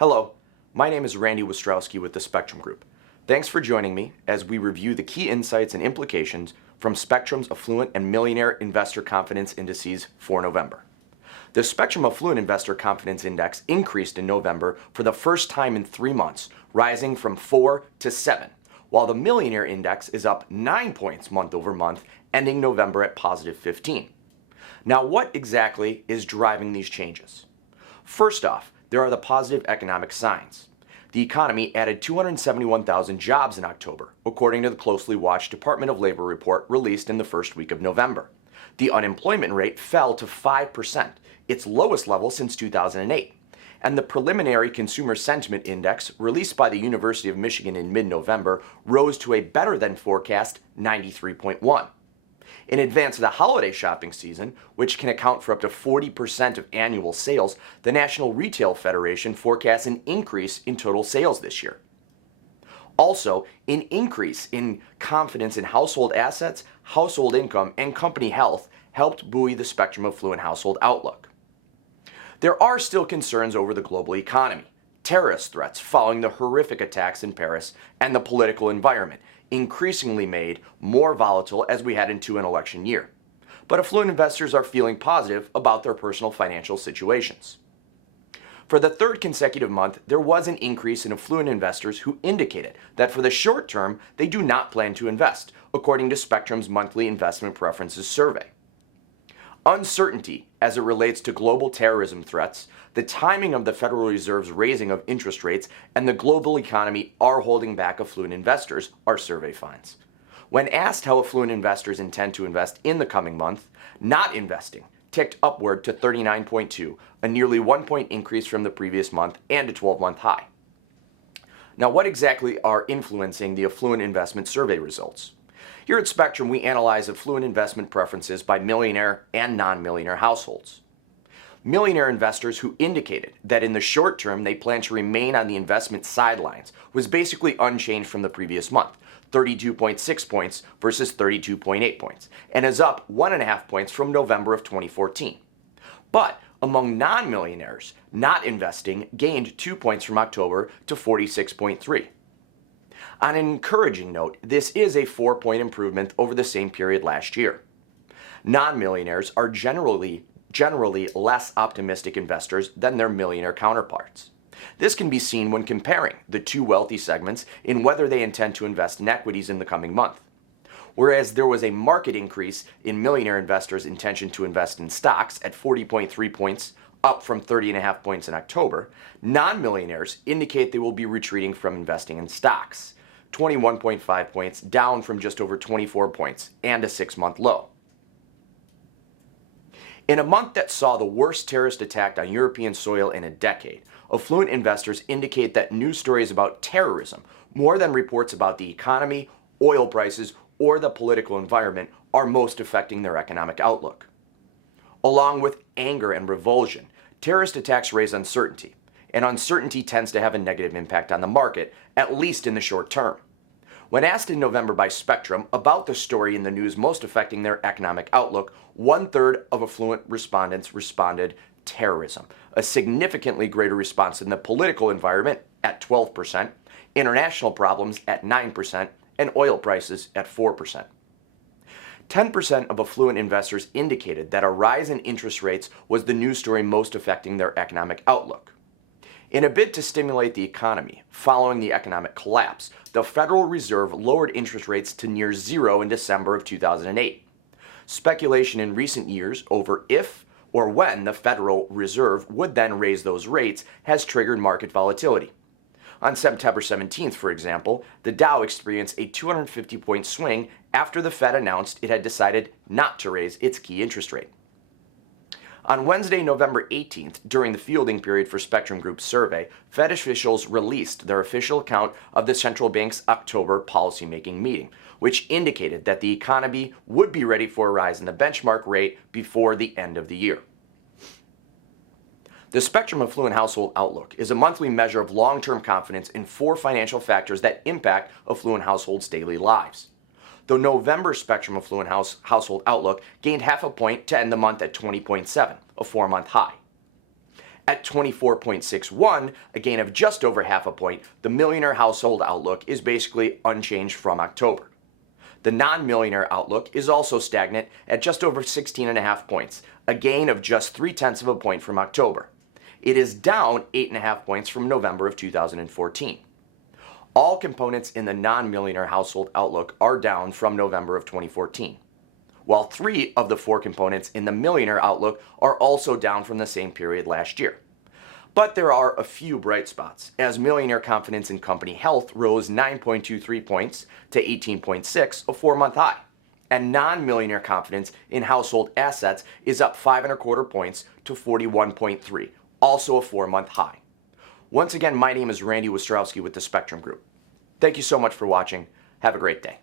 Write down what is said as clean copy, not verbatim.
Hello, my name is Randy Wostrowski with the Spectrem Group. Thanks for joining me as we review the key insights and implications from Spectrem's Affluent and Millionaire Investor Confidence Indices for November. The Spectrem Affluent Investor Confidence Index increased in November for the first time in 3 months, rising from 4 to 7, while the Millionaire Index is up 9 points month over month, ending November at positive 15. Now, what exactly is driving these changes? First off, there are the positive economic signs. The economy added 271,000 jobs in October, according to the closely watched Department of Labor report released in the first week of November. The unemployment rate fell to 5%, its lowest level since 2008. And the preliminary Consumer Sentiment Index, released by the University of Michigan in mid-November, rose to a better than forecast 93.1. In advance of the holiday shopping season, which can account for up to 40% of annual sales, the National Retail Federation forecasts an increase in total sales this year. Also, an increase in confidence in household assets, household income, and company health helped buoy the Spectrem Affluent Household outlook. There are still concerns over the global economy, terrorist threats following the horrific attacks in Paris, and the political environment, increasingly made more volatile as we head into an election year. But affluent investors are feeling positive about their personal financial situations. For the third consecutive month, there was an increase in affluent investors who indicated that for the short term, they do not plan to invest, according to Spectrem's monthly investment preferences survey. Uncertainty as it relates to global terrorism threats, the timing of the Federal Reserve's raising of interest rates, and the global economy are holding back affluent investors, our survey finds. When asked how affluent investors intend to invest in the coming month, not investing ticked upward to 39.2, a nearly 1 point increase from the previous month and a 12-month high. Now, what exactly are influencing the affluent investment survey results? Here at Spectrem, we analyze affluent investment preferences by millionaire and non-millionaire households. Millionaire investors who indicated that in the short term they plan to remain on the investment sidelines was basically unchanged from the previous month, 32.6 points versus 32.8 points, and is up 1.5 points from November of 2014. But among non-millionaires, not investing gained 2 points from October to 46.3. On an encouraging note, this is a 4-point improvement over the same period last year. Non-millionaires are generally less optimistic investors than their millionaire counterparts. This can be seen when comparing the two wealthy segments in whether they intend to invest in equities in the coming month. Whereas there was a market increase in millionaire investors' intention to invest in stocks at 40.3 points, up from 30.5 points in October, non-millionaires indicate they will be retreating from investing in stocks, 21.5 points, down from just over 24 points, and a 6-month low. In a month that saw the worst terrorist attack on European soil in a decade, affluent investors indicate that news stories about terrorism, more than reports about the economy, oil prices, or the political environment, are most affecting their economic outlook. Along with anger and revulsion, terrorist attacks raise uncertainty, and uncertainty tends to have a negative impact on the market, at least in the short term. When asked in November by Spectrem about the story in the news most affecting their economic outlook, 1/3 of affluent respondents responded terrorism, a significantly greater response than the political environment at 12%, international problems at 9%, and oil prices at 4%. 10% of affluent investors indicated that a rise in interest rates was the news story most affecting their economic outlook. In a bid to stimulate the economy following the economic collapse, the Federal Reserve lowered interest rates to near zero in December of 2008. Speculation in recent years over if or when the Federal Reserve would then raise those rates has triggered market volatility. On September 17th, for example, the Dow experienced a 250-point swing after the Fed announced it had decided not to raise its key interest rate. On Wednesday, November 18th, during the fielding period for Spectrem Group's survey, Fed officials released their official account of the central bank's October policymaking meeting, which indicated that the economy would be ready for a rise in the benchmark rate before the end of the year. The Spectrem Affluent Household Outlook is a monthly measure of long-term confidence in 4 financial factors that impact affluent households' daily lives. The November Spectrem Affluent Household Outlook gained 0.5 point to end the month at 20.7, a 4-month high. At 24.61, a gain of just over half a point, the Millionaire household outlook is basically unchanged from October. The non-millionaire outlook is also stagnant at just over 16.5 points, a gain of just 0.3 of a point from October. It is down 8.5 points from November of 2014. All components in the non-millionaire household outlook are down from November of 2014, while 3 of the 4 components in the millionaire outlook are also down from the same period last year. But there are a few bright spots, as millionaire confidence in company health rose 9.23 points to 18.6, a 4-month high, and non-millionaire confidence in household assets is up 5.25 points to 41.3, also a 4-month high. Once again, my name is Randy Ostrowski with the Spectrem Group. Thank you so much for watching. Have a great day.